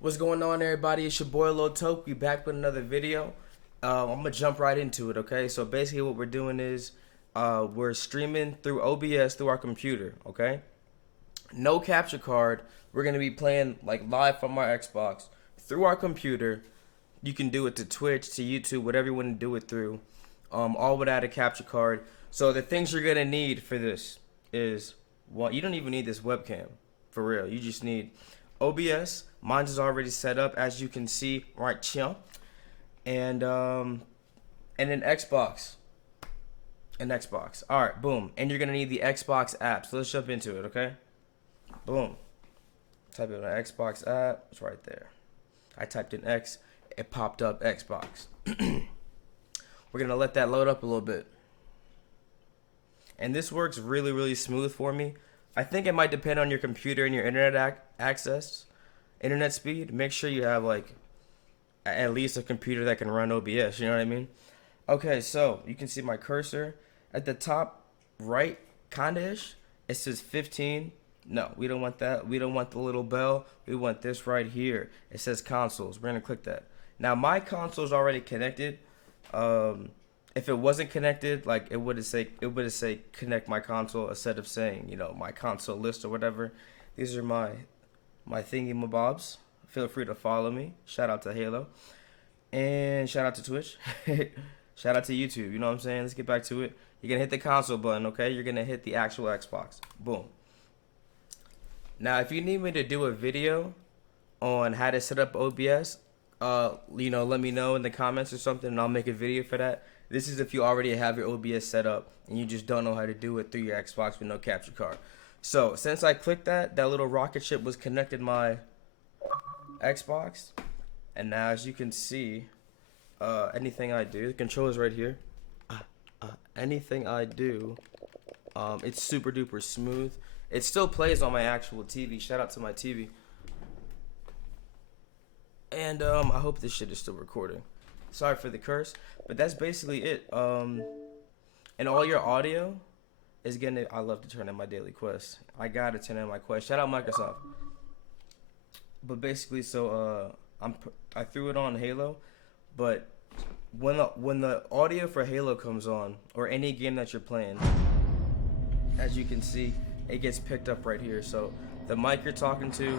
What's going on, everybody? It's your boy Lil ToKe. We back with another video. I'm gonna jump right into it, okay? So basically, what we're doing is we're streaming through OBS through our computer, okay? No capture card. We're gonna be playing like live from our Xbox through our computer. You can do it to Twitch, to YouTube, whatever you want to do it through, all without a capture card. So the things you're gonna need for this is, well, you don't even need this webcam for real. You just need OBS. Mine is already set up, as you can see right here, and an Xbox. All right, boom. And you're gonna need the Xbox app. So let's jump into it, okay? Boom. Type in an Xbox app. It's right there. I typed in X. It popped up Xbox. We're gonna let that load up a little bit. And this works really, really smooth for me. I think it might depend on your computer and your internet access, internet speed. Make sure you have like at least a computer that can run OBS. You know what I mean? Okay, so you can see my cursor at the top right, kinda-ish. It says 15. No, we don't want that. We don't want the little bell. We want this right here. It says consoles. We're gonna click that. Now my console is already connected. If it wasn't connected, like it would say connect my console instead of saying, you know, my console list or whatever. These are my thingy-mabobs. Feel free to follow me. Shout out to Halo. And shout out to Twitch. Shout out to YouTube. You know what I'm saying? Let's get back to it. You're going to hit the console button, okay? You're going to hit the actual Xbox. Boom. Now, if you need me to do a video on how to set up OBS, you know, let me know in the comments or something, and I'll make a video for that. This is if you already have your OBS set up and you just don't know how to do it through your Xbox with no capture card. So since I clicked that little rocket ship was connected my Xbox, and now as you can see, anything I do, the controller's right here. Anything I do, it's super duper smooth. It still plays on my actual TV. Shout out to my TV. And I hope this shit is still recording. Sorry for the curse, but that's basically it. And all your audio is gonna. I love to turn in my daily quest. I gotta turn in my quest. Shout out Microsoft. But basically, so I threw it on Halo, but when the audio for Halo comes on, or any game that you're playing, as you can see, it gets picked up right here. So the mic you're talking to,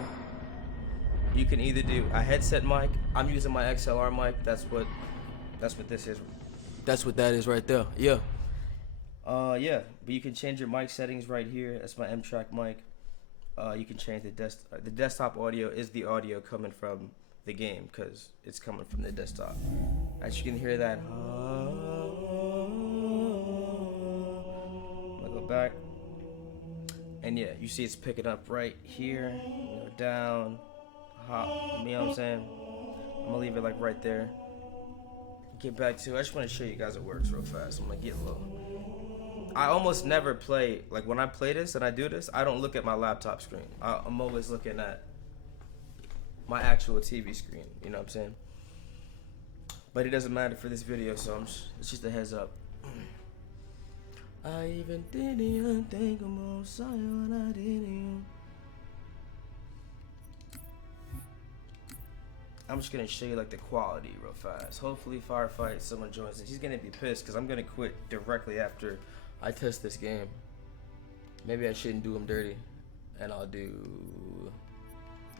you can either do a headset mic. I'm using my XLR mic. That's what this is. That's what that is right there. Yeah. Yeah. But you can change your mic settings right here. That's my M-Track mic. You can change the desktop audio is the audio coming from the game because it's coming from the desktop. As you can hear that. I'm gonna go back. And yeah, you see it's picking up right here. Go down. Hop, you know what I'm saying? I'm gonna leave it like right there. Get back to it. I just want to show you guys it works real fast. I'm gonna get low. I almost never play, like when I play this and I do this, I don't look at my laptop screen. I'm always looking at my actual TV screen, you know what I'm saying? But it doesn't matter for this video, so it's just a heads up. I even didn't think I'm sorry when I didn't. I'm just gonna show you like the quality real fast. Hopefully Firefight, someone joins us. He's gonna be pissed because I'm gonna quit directly after I test this game. Maybe I shouldn't do him dirty. And I'll do,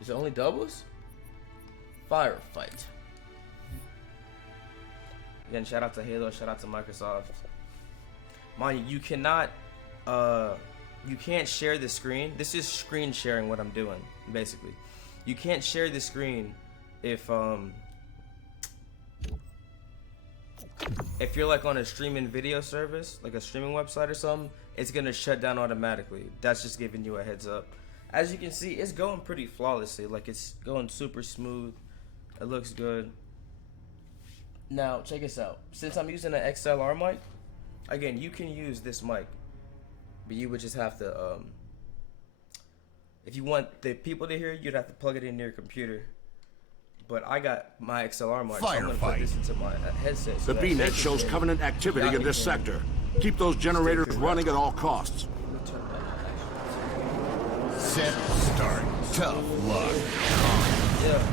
is it only doubles? Firefight. Again, shout out to Halo, shout out to Microsoft. Mind you, you cannot, you can't share the screen. This is screen sharing what I'm doing, basically. You can't share the screen if you're like on a streaming video service, like a streaming website or something, it's gonna shut down automatically. That's just giving you a heads up. As you can see, it's going pretty flawlessly. Like it's going super smooth. It looks good. Now check this out. Since I'm using an XLR mic, again, you can use this mic, but you would just have to if you want the people to hear, you'd have to plug it into your computer. But I got my XLR mic, so I'm gonna put this into my headset. So the BNet shows Covenant activity in this sector. Keep those generators running at all costs. Set, start, tough luck. Yeah.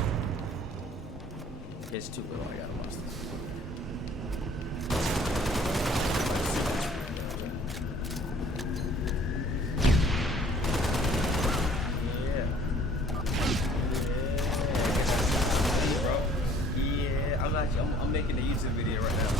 It's too little. I gotta watch this. I'm making a YouTube video right now,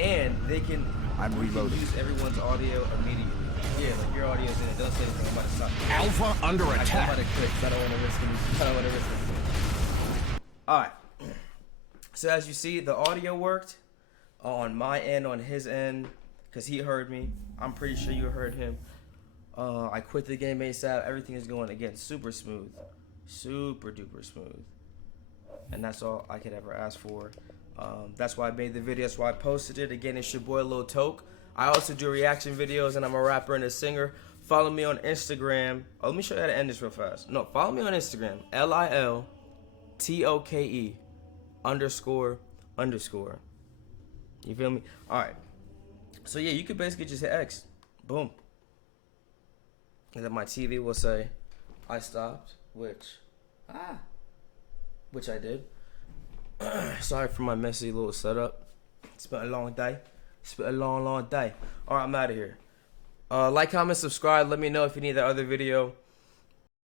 and they can. I'm reloading. Use everyone's audio immediately. Yeah, like your audio's in it. Don't say anything. I'm about to stop. Alpha under I'm attack. about to quit. I don't want to risk anything. I don't want to risk anything. All right. So as you see, the audio worked on my end, on his end, because he heard me. I'm pretty sure you heard him. I quit the game ASAP. Everything is going again super smooth, super duper smooth. And that's all I could ever ask for. That's why I made the video. That's why I posted it. Again, it's your boy Lil ToKe. I also do reaction videos, and I'm a rapper and a singer. Follow me on Instagram. Oh, let me show you how to end this real fast. No, follow me on Instagram. LILTOKE __. You feel me? All right. So yeah, you could basically just hit X. Boom. And then my TV will say, I stopped, which I did. Sorry for my messy little setup. It's been a long day. It's been a long day. All right, I'm out of here. Like, comment, subscribe. Let me know if you need that other video.